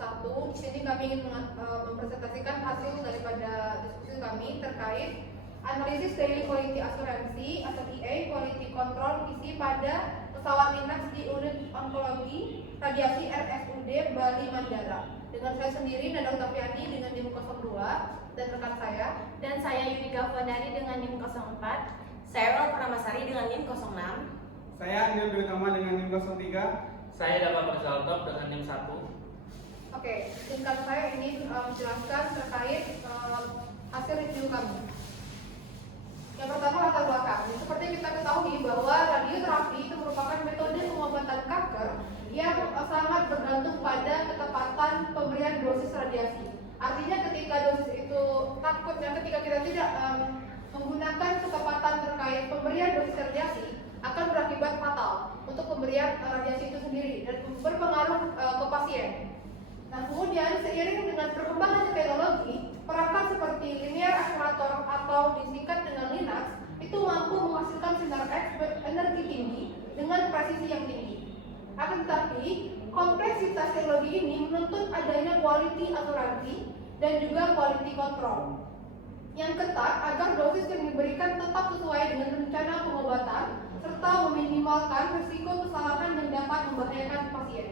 1. Di sini kami ingin mempresentasikan hasil daripada diskusi kami terkait analisis daily quality asuransi atau DA quality control isi pada pesawat Linux di unit onkologi radiasi RSUD Bali Mandara. Dengan saya sendiri, Nada Utapiani dengan NIM 02 dan rekan saya. Dan saya Yudika Fondari dengan NIM 04. Saya Rol Pramasari dengan NIM 06. Saya Anil Dwi Utama dengan NIM 03. Saya Dava Perzaltop dengan NIM 1. Oke, singkat saya ini menjelaskan terkait hasil review kami. Yang pertama latar belakang. Seperti kita ketahui bahwa radioterapi itu merupakan metode pengobatan kanker yang sangat bergantung pada ketepatan pemberian dosis radiasi. Artinya ketika dosis itu takutnya ketika kita tidak menggunakan ketepatan terkait pemberian dosis radiasi akan berakibat fatal untuk pemberian radiasi itu sendiri dan berpengaruh ke pasien. Nah, kemudian seiring dengan perkembangan teknologi, perangkat seperti linear accelerator atau disingkat dengan Linux itu mampu menghasilkan sinar X berenergi tinggi dengan presisi yang tinggi. Akan tetapi, kompleksitas teknologi ini menuntut adanya quality asuransi dan juga quality control yang ketat agar dosis yang diberikan tetap sesuai dengan rencana pengobatan serta meminimalkan risiko kesalahan yang dapat membahayakan pasien.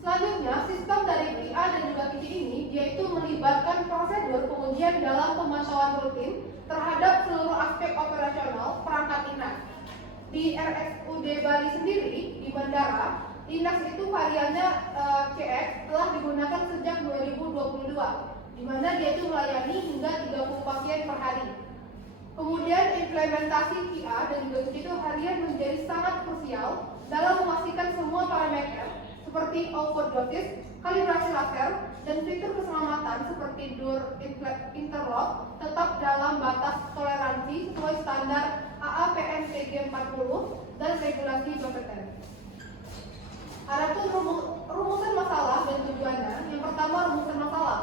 Selanjutnya, sistem dari QA dan juga QC ini yaitu melibatkan prosedur pengujian dalam pemantauan rutin terhadap seluruh aspek operasional perangkat Linux. Di RSUD Bali sendiri, di bandara, Linux itu variannya CX telah digunakan sejak 2022, di mana dia itu melayani hingga 30 pasien per hari. Kemudian implementasi QA dan juga QC itu harian menjadi sangat krusial dalam memastikan semua parameter seperti output dosis, kalibrasi laser, dan fitur keselamatan seperti door interlock tetap dalam batas toleransi sesuai standar AAPN TG40 dan regulasi BPTN. Adapun rumusan masalah dan tujuannya, yang pertama rumusan masalah.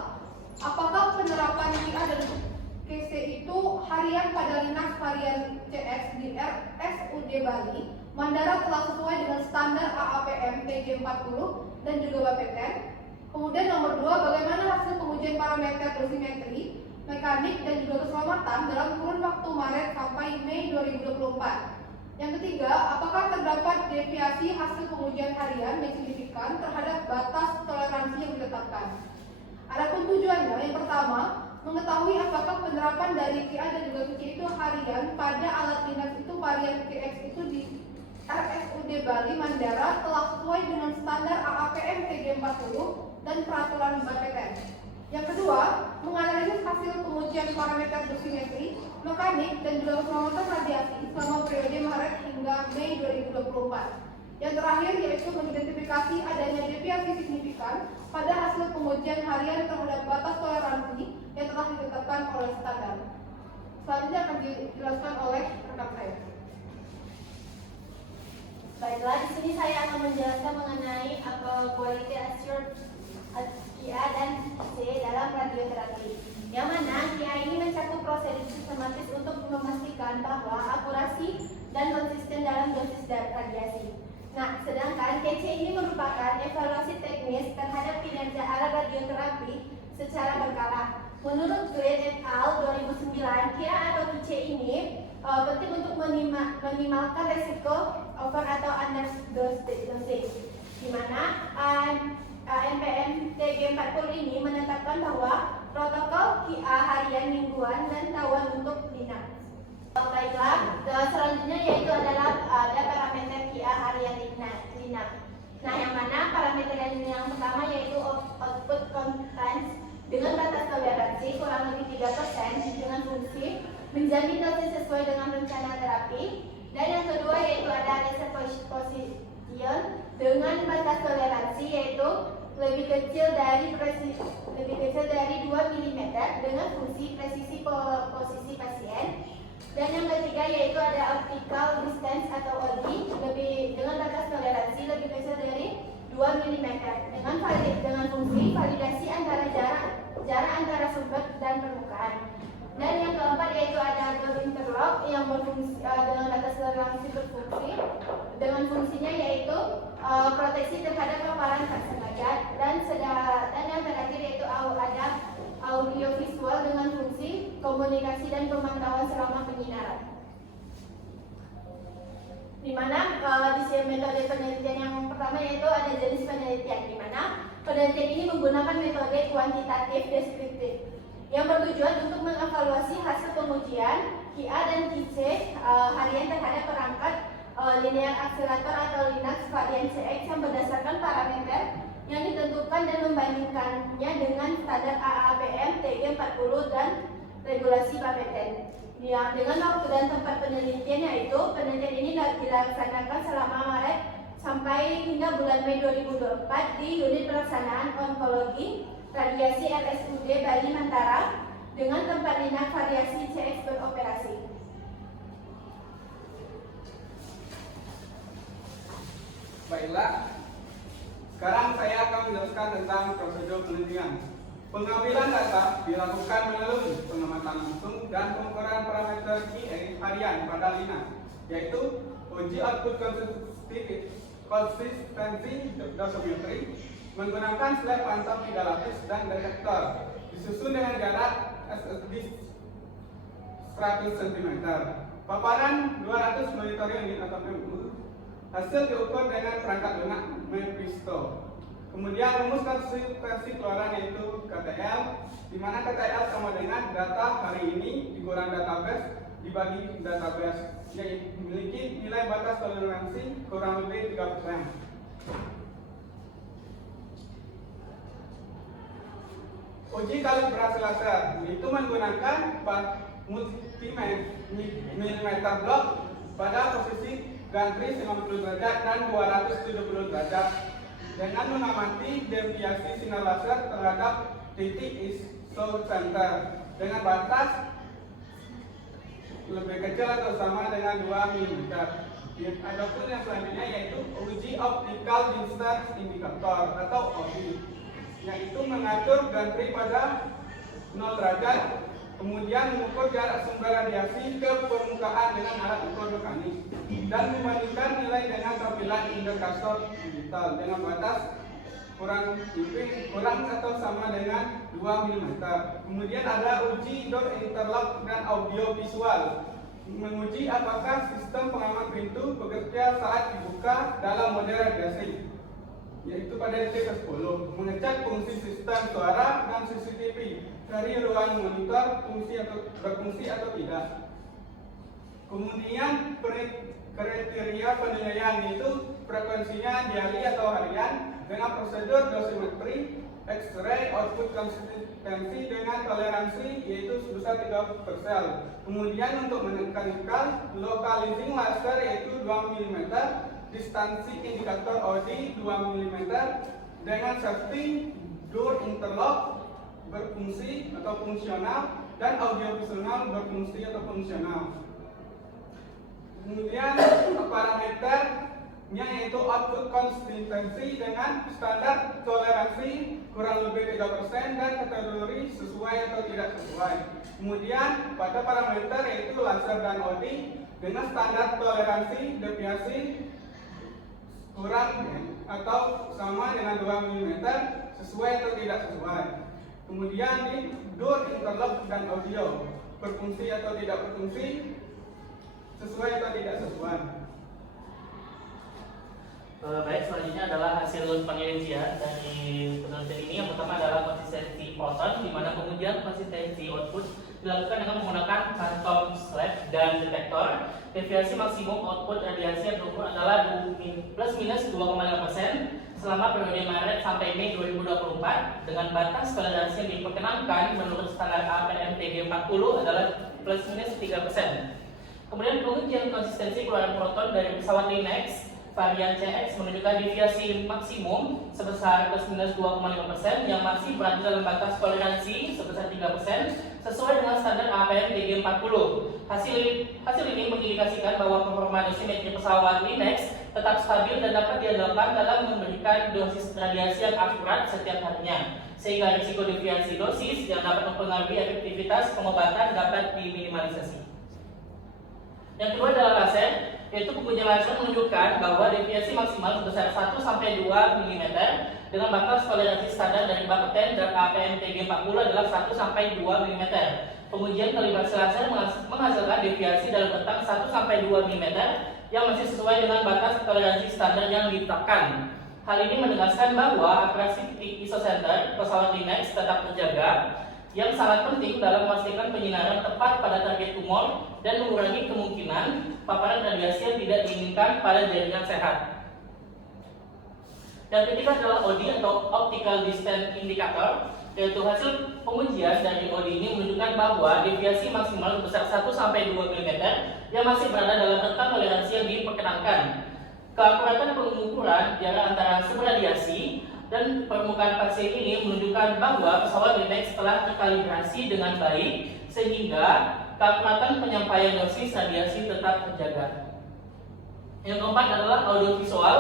Apakah penerapan QA dan QC itu harian pada Linux varian CX di RSUD Bali Mandara telah sesuai dengan standar AAPM TG40 dan juga BPTN. Kemudian nomor 2, bagaimana hasil pengujian parameter dosimetri, mekanik dan juga keselamatan dalam kurun waktu Maret sampai Mei 2024. Yang ketiga, apakah terdapat deviasi hasil pengujian harian yang signifikan terhadap batas toleransi yang ditetapkan. Adapun tujuannya, yang pertama, mengetahui apakah penerapan dari QA dan juga QC itu harian pada alat Linux itu varian QX itu di RSUD Bali Mandara telah sesuai dengan standar AAPM TG40 dan peraturan BPTN. Yang kedua, menganalisis hasil pengujian parameter dosimetri, mekanik dan juga keselamatan radiasi selama periode Maret hingga Mei 2024. Yang terakhir yaitu mengidentifikasi adanya deviasi signifikan pada hasil pengujian harian terhadap batas toleransi yang telah ditetapkan oleh standar. Selanjutnya akan dijelaskan oleh rekan saya. Baiklah, di sini saya akan menjelaskan mengenai quality assurance QA dan QC dalam radioterapi. Yang mana QA ini mencakup prosedur sistematis untuk memastikan bahwa akurasi dan konsisten dalam dosis radiasi. Nah, sedangkan QC ini merupakan evaluasi teknis terhadap kinerja alat radioterapi secara berkala. Menurut Glenn et al. 2009, QA atau QC ini penting untuk minimalkan resiko over atau under dosage, di mana ANPM TG40 ini menetapkan bahwa protokol QA harian, mingguan, dan tahunan untuk Linux. Baiklah, selanjutnya yaitu adalah ada parameter QA harian Linux. Nah, yang mana parameter yang pertama yaitu output constraints dengan batas toleransi kurang lebih 3% dengan fungsi menjamin dosis sesuai dengan rencana terapi. Dan yang kedua yaitu ada laser position dengan batas toleransi yaitu lebih kecil dari 2 mm dengan fungsi presisi posisi pasien. Dan yang ketiga yaitu ada optical distance atau OD dengan batas toleransi lebih kecil dari 2 mm dengan fungsi validasi antara jarak antara sumber dan permukaan. Dan yang keempat yaitu ada door interlock yang berfungsi dengan batas toleransi berfungsi dengan fungsi fungsinya yaitu proteksi terhadap paparan tak sengaja dan yang terakhir yaitu ada audiovisual dengan fungsi komunikasi dan pemantauan selama penyinaran. Di mana di metode penelitian yang pertama yaitu ada jenis penelitian, di mana penelitian ini menggunakan metode kuantitatif deskriptif yang bertujuan untuk mengevaluasi hasil pengujian QA dan QC harian terhadap perangkat linear akselerator atau Linux varian CX yang berdasarkan parameter yang ditentukan dan membandingkannya dengan standar AAPM TG40 dan regulasi Bapeten. Dengan waktu dan tempat penelitian yaitu penelitian ini dilaksanakan selama Maret sampai hingga bulan Mei 2024 di unit pelaksanaan onkologi radiasi RSUD Bali Mantara dengan tempat linak variasi CX beroperasi. Baiklah, sekarang saya akan menjelaskan tentang prosedur penelitian. Pengambilan data dilakukan melalui pengamatan langsung dan pengukuran parameter QA harian pada Linux, yaitu uji output konsistensi dosimetri menggunakan slide pantau 3 lapis dan detektor disusun dengan jarak SSD 100 cm. Paparan 200 monitor unit atau MU. Hasil diukur dengan perangkat lunak Mephisto. Kemudian rumuskan versi keluaran yaitu KTL, di mana KTL sama dengan data hari ini dikurang database dibagi database yang memiliki nilai batas toleransi kurang lebih 3%. Uji kalibrasi laser itu menggunakan multimeter block pada posisi gantri 90 derajat dan 270 derajat dengan mengamati deviasi sinar laser terhadap titik isocenter dengan batas lebih kecil atau sama dengan 2 mm. Adapun yang selanjutnya yaitu uji optical distance indicator atau ODI, yaitu mengatur gantri pada 0 derajat, kemudian mengukur jarak sumber radiasi ke permukaan dengan alat ukur mekanik dan membandingkan nilai dengan tampilan indikator digital dengan batas kurang atau sama dengan 2 mm. Kemudian ada uji door interlock dan audio visual, menguji apakah sistem pengaman pintu bekerja saat dibuka dalam mode radiasi, yaitu pada detik ke-10, mengecek fungsi sistem suara dan CCTV dari ruang monitor berfungsi atau tidak. Kemudian kriteria penilaian itu frekuensinya diari atau harian dengan prosedur dosimetri X-ray output konsistensi dengan toleransi yaitu sebesar 3%. Kemudian untuk menekan localizing laser yaitu 2 mm, distansi indikator ODI 2 mm dengan safety door interlock berfungsi atau fungsional dan audiovisual berfungsi atau fungsional. Kemudian parameternya yaitu output konsistensi dengan standar toleransi kurang lebih 3% dan kategori sesuai atau tidak sesuai. Kemudian pada parameter yaitu laser dan ODI dengan standar toleransi deviasi kurang atau sama dengan 2 mm sesuai atau tidak sesuai. Kemudian di door interlock dan audio berfungsi atau tidak berfungsi, sesuai atau tidak sesuai. Baik, selanjutnya adalah hasil penelitian dari penelitian ini. Yang pertama adalah konsistensi proton, di mana pengujian konsistensi output dilakukan dengan menggunakan kantong slab dan detektor. Deviasi maksimum output radiasi yang terukur adalah plus minus 2,5% selama periode Maret sampai Mei 2024 dengan batas toleransi yang diperkenankan menurut standar APM TG40 adalah plus minus 3%. Kemudian pengujian konsistensi keluaran proton dari pesawat Linux varian CX menunjukkan deviasi maksimum sebesar plus minus 2,5% yang masih berada dalam batas toleransi sebesar 3% sesuai dengan standar APM TG40. Hasil ini mengindikasikan bahwa performa dosimetri pesawat Linux tetap stabil dan dapat diandalkan dalam memberikan dosis radiasi yang akurat setiap harinya, sehingga risiko deviasi dosis yang dapat mempengaruhi efektivitas pengobatan dapat diminimalisasi. Yang kedua adalah laser. yaitu pengujian laser menunjukkan bahwa deviasi maksimal sebesar 1-2 mm dengan batas toleransi standar dari Bapeten dan APM-TG 40 adalah 1-2 mm. Pengujian kalibrasi laser menghasilkan deviasi dalam rentang 1-2 mm yang masih sesuai dengan batas toleransi standar yang ditetapkan. Hal ini menegaskan bahwa akurasi titik isosenter pesawat Linex tetap terjaga, yang sangat penting dalam memastikan penyinaran tepat pada target tumor dan mengurangi kemungkinan paparan radiasi yang tidak diinginkan pada jaringan sehat. Yang ketiga adalah ODI atau Optical Distance Indicator, yaitu hasil pengujian dari ODI ini menunjukkan bahwa deviasi maksimal sebesar 1-2 mm yang masih berada dalam rentang toleransi yang diperkenankan. Keakuratan pengukuran jarak antara sumber radiasi dan permukaan pasien ini menunjukkan bahwa pesawat Linex telah terkalibrasi dengan baik sehingga keakuratan penyampaian dosis radiasi tetap terjaga. Yang keempat adalah audiovisual.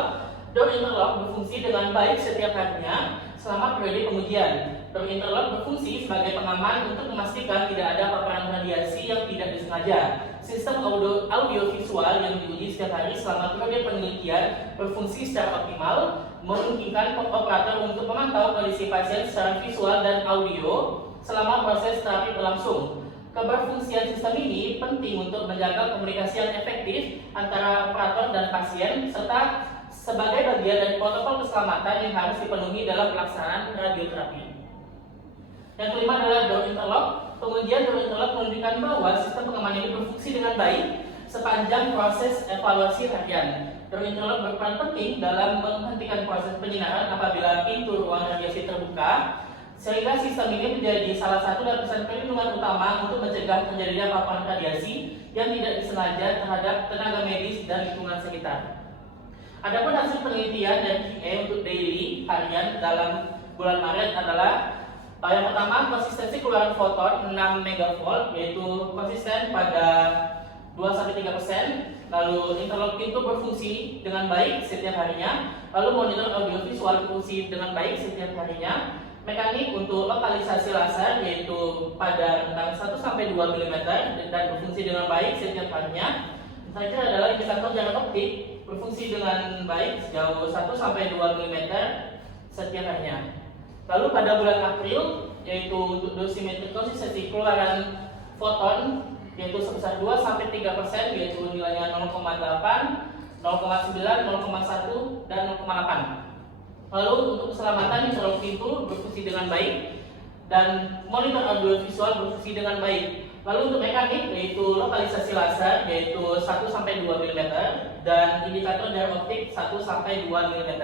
Door interlock berfungsi dengan baik setiap harinya selama periode pengujian. Door interlock berfungsi sebagai pengaman untuk memastikan tidak ada paparan radiasi yang tidak disengaja. Sistem audio visual yang diuji setiap hari selama periode penelitian berfungsi secara optimal, memungkinkan operator untuk memantau kondisi pasien secara visual dan audio selama proses terapi berlangsung. Keberfungsian sistem ini penting untuk menjaga komunikasi yang efektif antara operator dan pasien, serta sebagai bagian dari protokol keselamatan yang harus dipenuhi dalam pelaksanaan radioterapi. Yang kelima adalah door interlock. Pengujian door interlock menunjukkan bahwa sistem pengaman ini berfungsi dengan baik sepanjang proses evaluasi harian. Door interlock berperan penting dalam menghentikan proses penyinaran apabila pintu ruang radiasi terbuka, sehingga sistem ini menjadi salah satu lapisan perlindungan utama untuk mencegah terjadinya paparan radiasi yang tidak disengaja terhadap tenaga medis dan lingkungan sekitar. Adapun hasil penelitian dari QA untuk daily harian dalam bulan Maret adalah yang pertama, konsistensi keluaran foton 6 megavolt, yaitu konsisten pada 2-3%. Lalu interlock pintu berfungsi dengan baik setiap harinya. Lalu monitor audio visual berfungsi dengan baik setiap harinya. Mekanik untuk lokalisasi laser yaitu pada rentang 1-2 mm dan berfungsi dengan baik setiap harinya. Terakhir adalah indikator jarak optik berfungsi dengan baik sejauh 1-2 mm setiap harinya. Lalu pada bulan April, yaitu untuk dosimetri konsistensi keluaran foton yaitu sebesar 2-3%, yaitu nilainya 0,8, 0,9, 0,1, dan 0,8. Lalu untuk keselamatan interlock pintu berfungsi dengan baik dan monitor audio visual berfungsi dengan baik. Lalu untuk mekanik yaitu lokalisasi laser yaitu 1-2 mm dan indikator jarak optik 1-2 mm.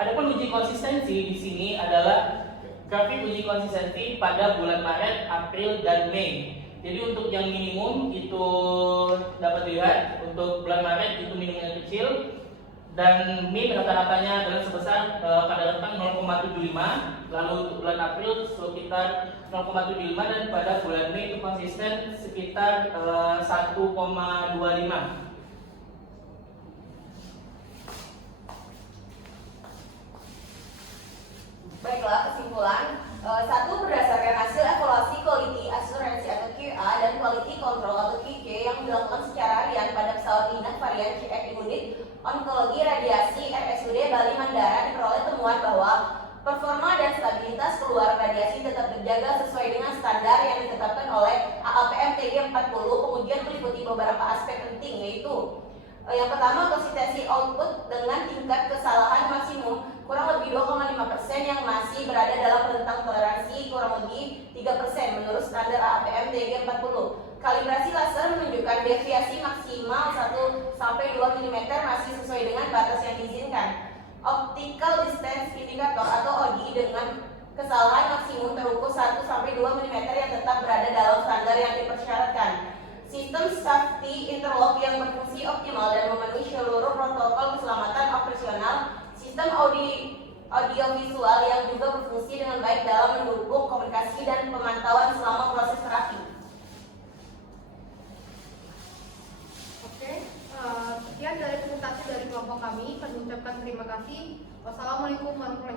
Adapun uji konsistensi di sini adalah grafik uji konsistensi pada bulan Maret, April, dan Mei. Jadi untuk yang minimum itu dapat dilihat untuk bulan Maret itu minimumnya kecil dan Mei rata-ratanya adalah sebesar pada rentang 0,75. Lalu untuk bulan April sekitar 0,75 dan pada bulan Mei itu konsisten sekitar 1,25. Baiklah, kesimpulan. Satu, berdasarkan hasil evaluasi quality assurance atau QA dan quality control atau QC yang dilakukan secara harian pada pesawat Linex varian CF Unit Onkologi Radiasi RSUD Bali Mandara diperoleh temuan bahwa performa dan stabilitas keluaran radiasi tetap terjaga sesuai dengan standar yang ditetapkan oleh AAPM-TG 40. Pengujian meliputi beberapa aspek penting, yaitu yang pertama, konsistensi output dengan tingkat kesalahan maksimum kurang lebih 2,5% yang masih berada dalam rentang toleransi kurang lebih 3% menurut standar AAPM-TG 40. Kalibrasi laser menunjukkan deviasi maksimal 1-2 mm masih sesuai dengan batas yang diizinkan. Optical Distance Indicator atau ODI dengan kesalahan maksimum terukur 1-2 mm yang tetap berada dalam standar yang dipersyaratkan. Sistem safety interlock yang berfungsi optimal dan memenuhi seluruh protokol keselamatan operasional. Sistem audiovisual yang juga berfungsi dengan baik dalam mendukung komunikasi dan pemantauan selama proses terapi. Oke, sekian dari presentasi dari kelompok kami. Kami ucapkan terima kasih. Wassalamualaikum warahmatullahi wabarakatuh.